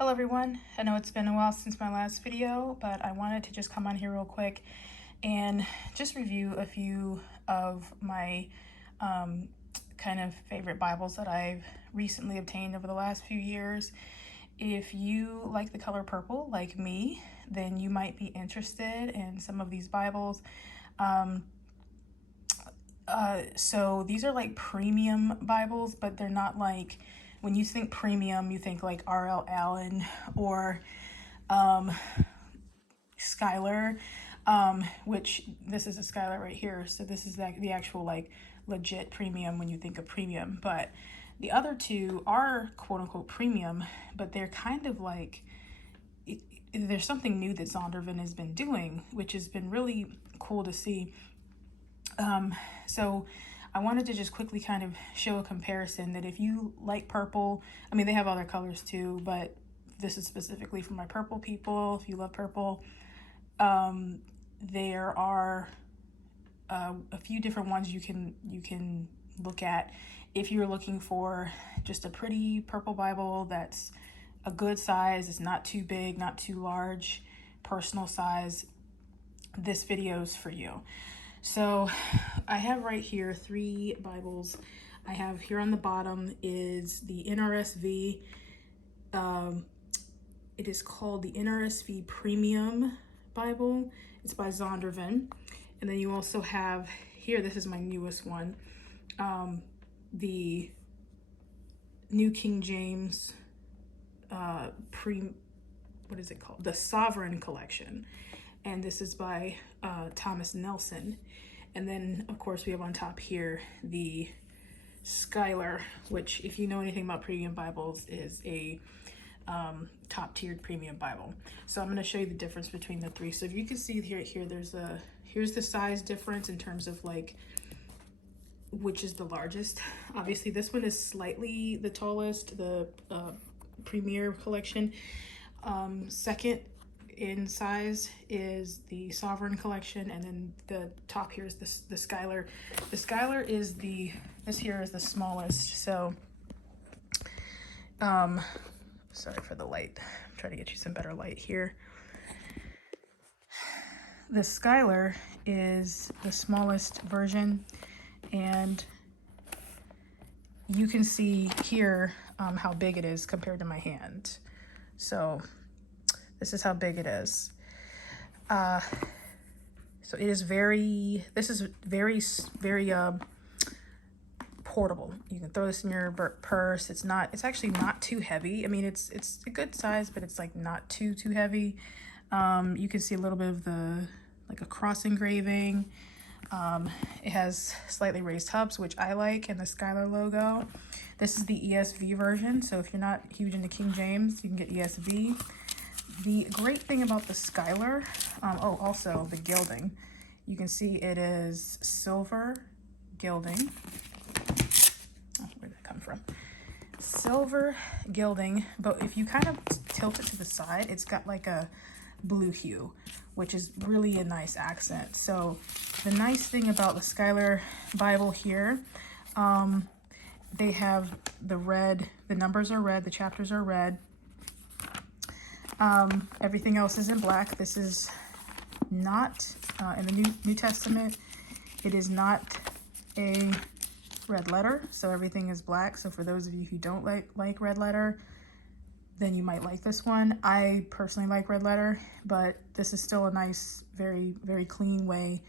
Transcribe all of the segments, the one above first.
Hello everyone, I know it's been a while since my last video, but I wanted to just come on here real quick and just review a few of my kind of favorite Bibles that I've recently obtained over the last few years. If you like the color purple like me, then you might be interested in some of these Bibles. So these are like premium Bibles, but they're not like, when you think premium, you think like R.L. Allen or Schuyler, which this is a Skyler right here. So this is the actual like legit premium when you think of premium. But the other two are quote unquote premium, but they're kind of like, there's something new that Zondervan has been doing, which has been really cool to see. So I wanted to just quickly kind of show a comparison that if you like purple, I mean, they have other colors too, but this is specifically for my purple people. If you love purple, there are a few different ones you can look at. If you're looking for just a pretty purple Bible that's a good size, it's not too big, not too large, personal size, this video's for you. So I have right here 3 Bibles. I have here on the bottom is the NRSV. It is called the NRSV Premium Bible. It's by Zondervan. And then you also have here, this is my newest one, the New King James what is it called? The Sovereign Collection. And this is by Thomas Nelson. And then of course we have on top here the Schuyler, which if you know anything about premium Bibles is a top tiered premium Bible. So I'm going to show you the difference between the 3. So if you can see here here's the size difference in terms of like which is the largest. Obviously this one is slightly the tallest, the Premier Collection. Second in size is the Sovereign Collection, and then the top here is the Schuyler. The Schuyler is this here is the smallest. So sorry for the light, I'm trying to get you some better light here. The Schuyler is the smallest version, and you can see here how big it is compared to my hand. So this is how big it is. So it is this is very portable. You can throw this in your purse. It's actually not too heavy. I mean, it's a good size, but it's like not too heavy. You can see a little bit of like a cross engraving. It has slightly raised hubs, which I like, and the Schuyler logo. This is the ESV version. So if you're not huge into King James, you can get ESV. The great thing about the Schuyler, also the gilding. You can see it is silver gilding. Oh, where'd that come from? Silver gilding, but if you kind of tilt it to the side, it's got like a blue hue, which is really a nice accent. So the nice thing about the Schuyler Bible here, they have the red, the numbers are red, the chapters are red. Everything else is in black. This is not, in the New Testament, it is not a red letter, so everything is black. So for those of you who don't like red letter, then you might like this one. I personally like red letter, but this is still a nice, very clean way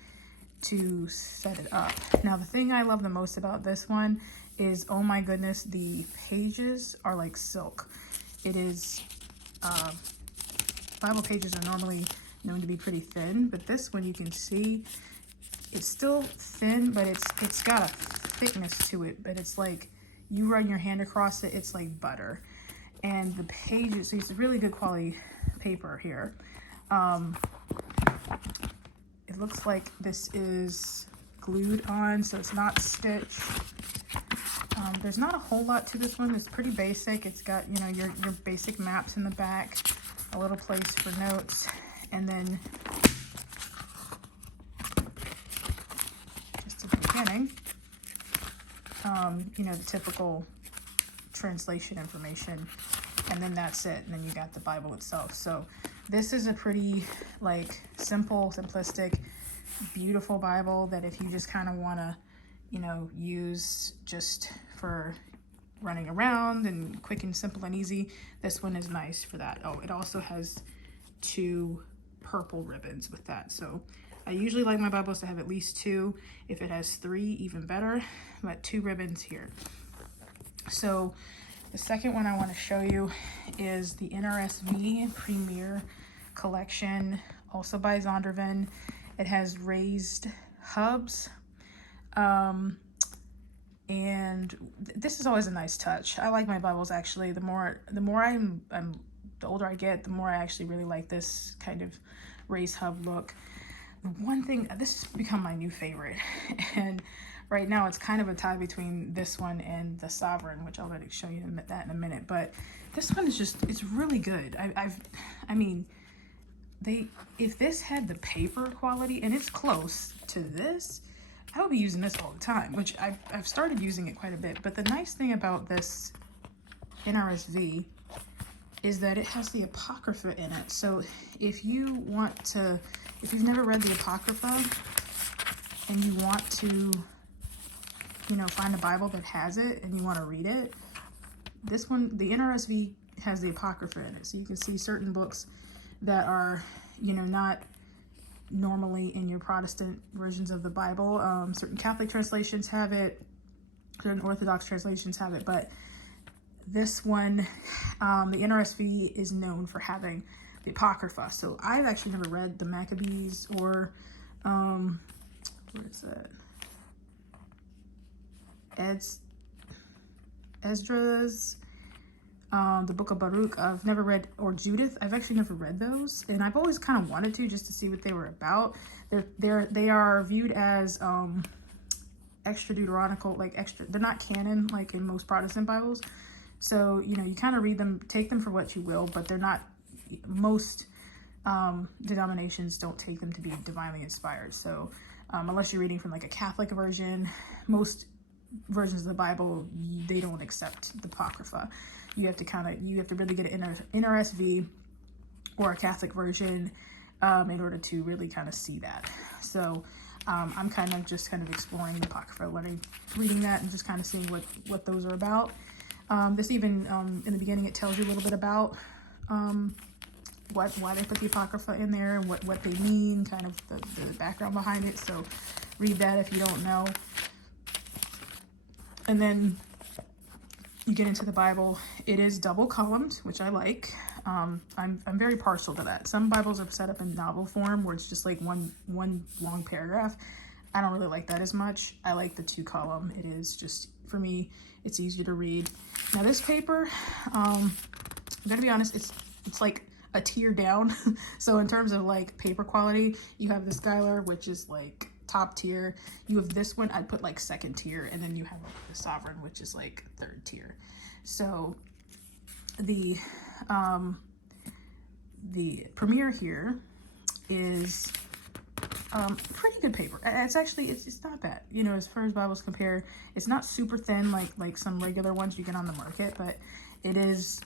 to set it up. Now, the thing I love the most about this one is, oh my goodness, the pages are like silk. It is, Bible pages are normally known to be pretty thin, but this one you can see it's still thin, but it's got a thickness to it, but it's like you run your hand across it, it's like butter. And the pages, so it's a really good quality paper here. It looks like this is glued on, so it's not stitched. There's not a whole lot to this one. It's pretty basic. It's got, you know, your basic maps in the back, a little place for notes, and then just at the beginning, you know, the typical translation information. and then that's it. And then you got the Bible itself. So this is a pretty like simple, simplistic, beautiful Bible that if you just kind of want to, you know, use just for running around and quick and simple and easy, this one is nice for that. Oh, it also has 2 purple ribbons with that. So I usually like my Bibles to have at least 2. If it has 3, even better, but 2 ribbons here. So the second one I want to show you is the NRSV Premier Collection, also by Zondervan. It has raised hubs, and this is always a nice touch. I like my Bibles actually. The older I get, the more I actually really like this kind of raised hub look. The one thing, this has become my new favorite, and right now it's kind of a tie between this one and the Sovereign, which I'll let show you that in a minute. But this one is just, it's really good. I mean, if this had the paper quality, and it's close to this, I would be using this all the time, which I've started using it quite a bit. But the nice thing about this NRSV is that it has the Apocrypha in it. So if you've never read the Apocrypha and you want to, you know, find a Bible that has it and you want to read it, this one, the NRSV, has the Apocrypha in it. So you can see certain books that are, you know, not normally in your Protestant versions of the Bible. Certain Catholic translations have it, certain Orthodox translations have it, but this one, the NRSV, is known for having the Apocrypha. So I've actually never read the Maccabees or, what is that? Esdras, the book of Baruch. I've never read, or Judith. I've actually never read those, and I've always kind of wanted to, just to see what they were about. They are viewed as extra Deuteronical, like extra. They're not canon like in most Protestant Bibles. So, you know, you kind of read them, take them for what you will, but they're not, most denominations don't take them to be divinely inspired. So unless you're reading from like a Catholic version, most versions of the Bible, they don't accept the Apocrypha. You have to really get an NRSV or a Catholic version in order to really kind of see that. So I'm kind of exploring the Apocrypha, reading that and just kind of seeing what those are about. This even, in the beginning, it tells you a little bit about why they put the Apocrypha in there and what they mean, kind of the background behind it. So read that if you don't know. And then you get into the Bible. It is double columned, which I like. I'm very partial to that. Some Bibles are set up in novel form where it's just like one long paragraph. I don't really like that as much. I like the 2 column. It is just, for me, it's easier to read. Now this paper, I'm gonna be honest, it's like a tier down. So in terms of like paper quality, you have the Schuyler, which is like top tier. You have this one, I'd put like 2nd tier, and then you have like the Sovereign, which is like 3rd tier. So the Premier here is pretty good paper. It's actually, it's not bad, you know, as far as Bibles compare. It's not super thin like some regular ones you get on the market, but it is,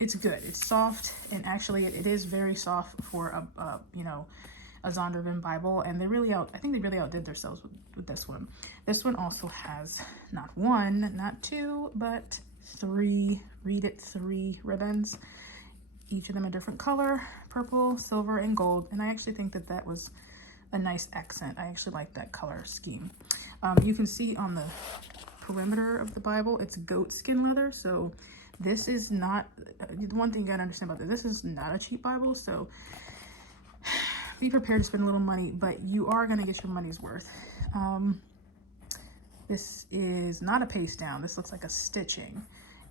it's good. It's soft, and actually it is very soft for a you know, a Zondervan Bible, and I think they really outdid themselves with this one. This one also has not 1, not 2, but 3, read it, 3 ribbons, each of them a different color, purple, silver, and gold. And I actually think that was a nice accent. I actually like that color scheme. You can see on the perimeter of the Bible, it's goat skin leather. So this is not, the one thing you gotta understand about this is not a cheap Bible. So be prepared to spend a little money, but you are gonna get your money's worth. This is not a paste down. This looks like a stitching.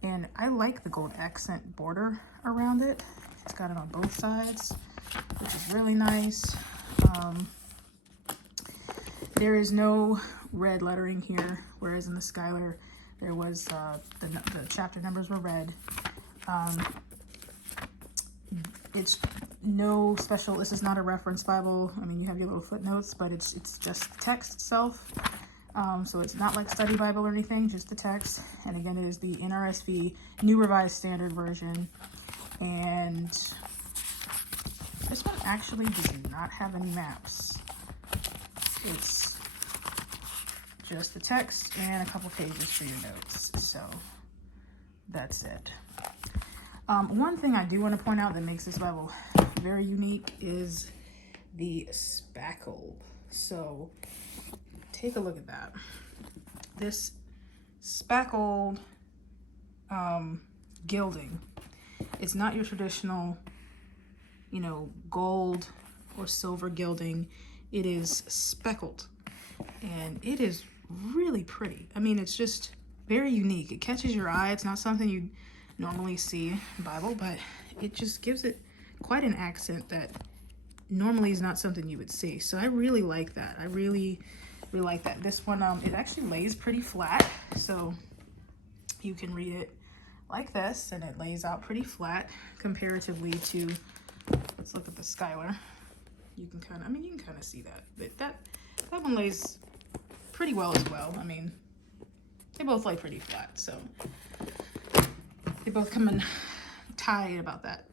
And I like the gold accent border around it. It's got it on both sides, which is really nice. There is no red lettering here, whereas in the Skyler, there was, the chapter numbers were red. It's no special, this is not a reference Bible. I mean, you have your little footnotes, but it's just the text itself. So it's not like study Bible or anything, just the text. And again, it is the NRSV, New Revised Standard Version. And this one actually does not have any maps. It's just the text and a couple pages for your notes. So that's it. One thing I do want to point out that makes this Bible very unique is the spackle. So take a look at that. This spackled gilding. It's not your traditional, you know, gold or silver gilding. It is speckled, and it is really pretty. I mean, it's just very unique. It catches your eye. It's not something you normally see in Bible, but it just gives it quite an accent that normally is not something you would see. So I really like that. I really like that. This one, it actually lays pretty flat, so you can read it like this, and it lays out pretty flat comparatively to, let's look at the Schuyler. You can kind of, I mean, you can kind of see that, but that one lays pretty well as well. I mean, they both lay pretty flat, so they both come in tight about that.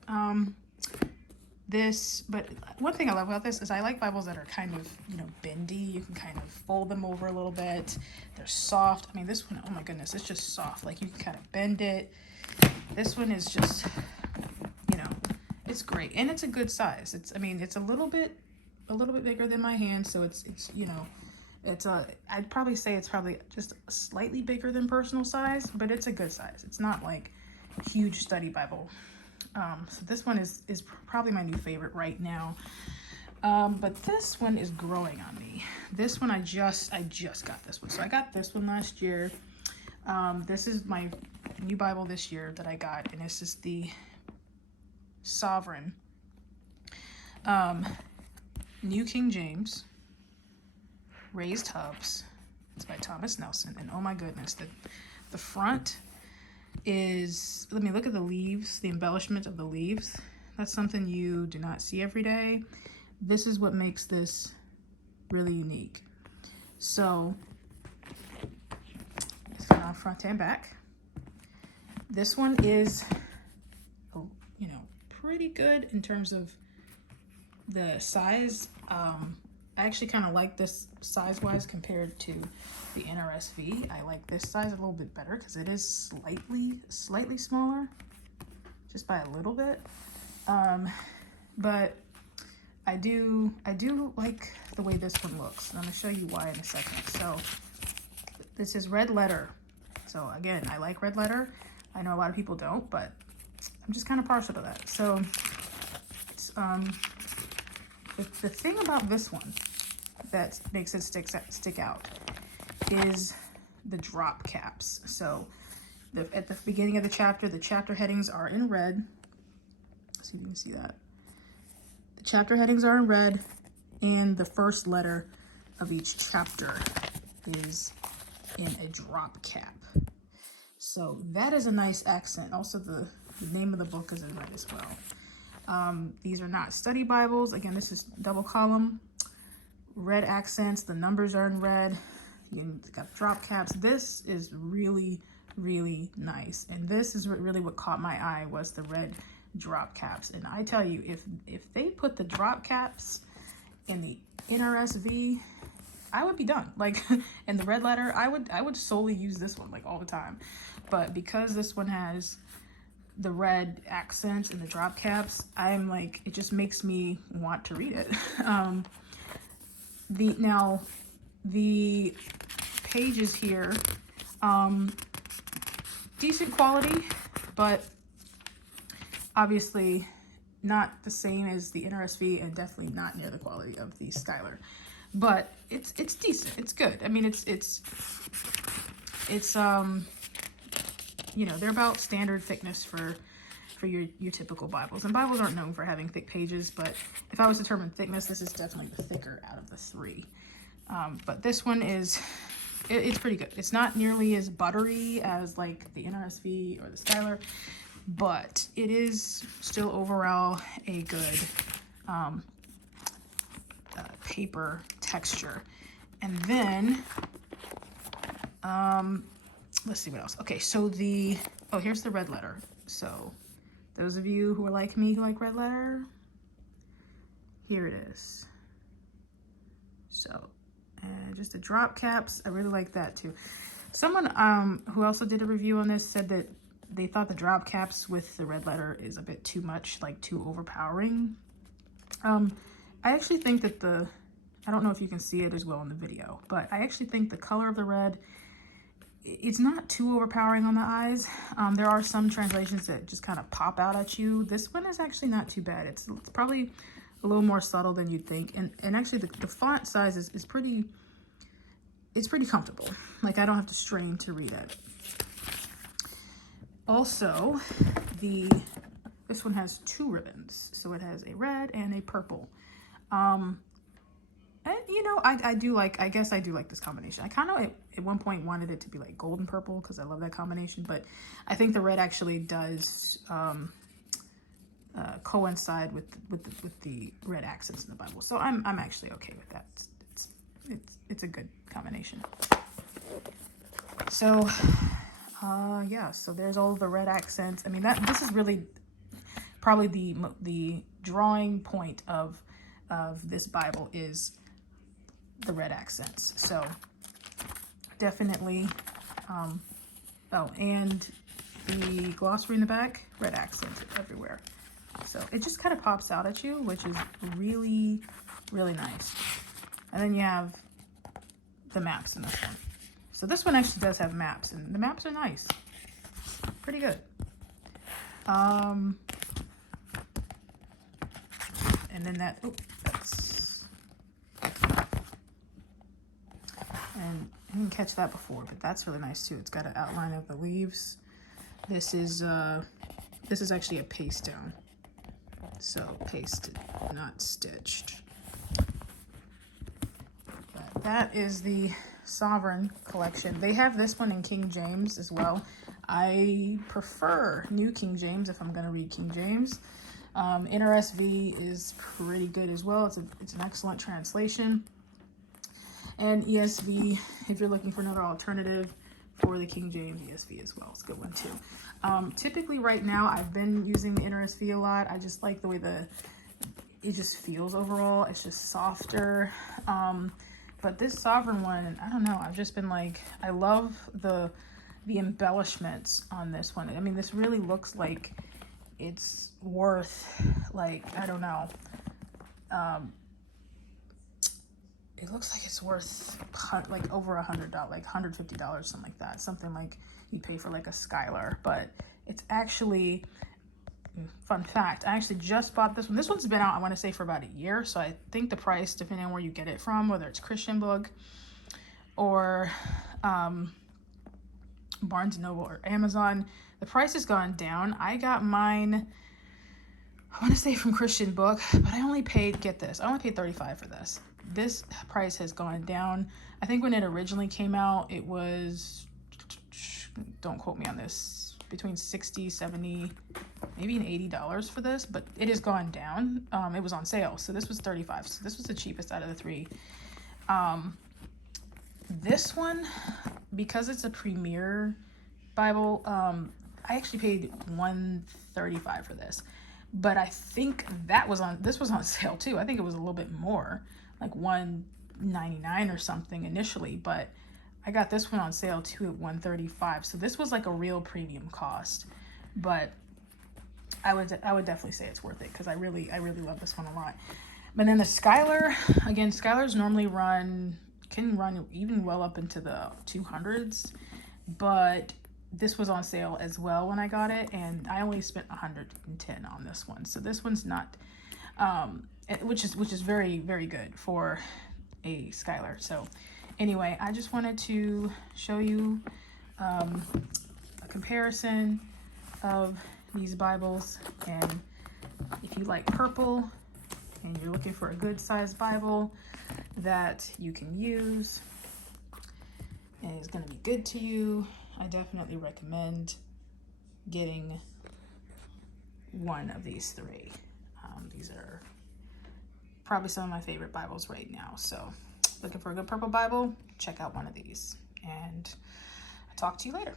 But one thing I love about this is I like Bibles that are kind of, you know, bendy. You can kind of fold them over a little bit. They're soft. I mean, this one, oh my goodness, it's just soft. Like, you can kind of bend it. This one is just, you know, it's great. And it's a good size. It's, I mean, it's a little bit bigger than my hand. So it's, you know, I'd probably say it's probably just slightly bigger than personal size, but it's a good size. It's not like huge study Bible. So this one is probably my new favorite right now. But this one is growing on me. This one, I just got this one. So I got this one last year. This is my new Bible this year that I got, and this is the Sovereign, New King James, Raised Hubs. It's by Thomas Nelson, and oh my goodness, the front is, let me look at the leaves, the embellishment of the leaves. That's something you do not see every day. This is what makes this really unique. So it's got on front and back. This one is, you know, pretty good in terms of the size. I actually kind of like this size-wise compared to the NRSV. I like this size a little bit better because it is slightly smaller, just by a little bit. But I do like the way this one looks, and I'm gonna show you why in a second. So this is red letter. So again, I like red letter. I know a lot of people don't, but I'm just kind of partial to that. So it's, the thing about this one that makes it stick out is the drop caps. So at the beginning of the chapter headings are in red. Let's see if you can see that. The chapter headings are in red, and the first letter of each chapter is in a drop cap. So that is a nice accent. Also, the name of the book is in red as well. These are not study Bibles. Again, this is double column, red accents. The numbers are in red. You've got drop caps. This is really nice. And this is really what caught my eye, was the red drop caps. And I tell you, if they put the drop caps in the NRSV, I would be done. Like, in the red letter, I would solely use this one like all the time. But because this one has the red accents and the drop caps, I'm like, it just makes me want to read it. The pages here, decent quality, but obviously not the same as the NRSV, and definitely not near the quality of the Skyler. But it's decent. It's good. I mean, it's you know, they're about standard thickness for your typical Bibles. And Bibles aren't known for having thick pages, but if I was to determine thickness, this is definitely the thicker out of the three. But this one is, it's pretty good. It's not nearly as buttery as like the NRSV or the Skyler, but it is still overall a good paper texture. And then Let's see what else. Okay, so here's the red letter. So those of you who are like me who like red letter, here it is. So, just the drop caps, I really like that too. Someone who also did a review on this said that they thought the drop caps with the red letter is a bit too much, like too overpowering. I actually think that I don't know if you can see it as well in the video, but I actually think the color of the red, it's not too overpowering on the eyes. There are some translations that just kind of pop out at you. This one is actually not too bad. It's probably a little more subtle than you'd think. And actually the font size is pretty, it's pretty comfortable. Like I don't have to strain to read it. Also, this one has two ribbons. So it has a red and a purple. And you know, I guess I do like this combination. I kind of at one point wanted it to be like golden purple because I love that combination, but I think the red actually does coincide with the red accents in the Bible. So I'm actually okay with that. It's a good combination. So yeah, so there's all the red accents. I mean, this is really probably the drawing point of this Bible is the red accents. So definitely oh, and the glossary in the back, red accents everywhere. So it just kind of pops out at you, which is really, really nice. And then you have the maps in this one. So this one actually does have maps, and the maps are nice. Pretty good. And then that's... And I didn't catch that before, but that's really nice too. It's got an outline of the leaves. This is actually a paste down. So pasted, not stitched. But that is the Sovereign collection. They have this one in King James as well. I prefer New King James if I'm going to read King James. NRSV is pretty good as well. It's an excellent translation. And ESV, if you're looking for another alternative for the King James, ESV as well. It's a good one too. Typically right now, I've been using the NRSV a lot. I just like the way it just feels overall. It's just softer. But this Sovereign one, I don't know. I've just been like, I love the embellishments on this one. I mean, this really looks like it's worth, like, I don't know. It looks like it's worth like over $100, like $150, something like that. Something like you pay for like a Schuyler. But it's actually, fun fact, I actually just bought this one. This one's been out, I want to say, for about a year. So I think the price, depending on where you get it from, whether it's Christian Book or Barnes & Noble or Amazon, the price has gone down. I got mine, I want to say, from Christian Book, but I only paid, get this, I only paid $35 for this. This price has gone down. I think when it originally came out, it was, don't quote me on this, between $60, $70, maybe even $80 for this, but it has gone down. It was on sale, so this was $35. So this was the cheapest out of the three. This one, because it's a Premier Bible, I actually paid $135 for this. But I think this was on sale too. I think it was a little bit more, like $199 or something initially, but I got this one on sale too at $135. So this was like a real premium cost, but I would definitely say it's worth it because I really love this one a lot. But then the Skyler, again, Skylers normally can run even well up into the 200s, but this was on sale as well when I got it, and I only spent $110 on this one. So this one's not, which is very, very good for a Schuyler. So anyway, I just wanted to show you a comparison of these Bibles, and if you like purple and you're looking for a good sized Bible that you can use and is going to be good to you, I definitely recommend getting one of these three. These are probably some of my favorite Bibles right now. So looking for a good purple Bible, check out one of these. and I'll talk to you later.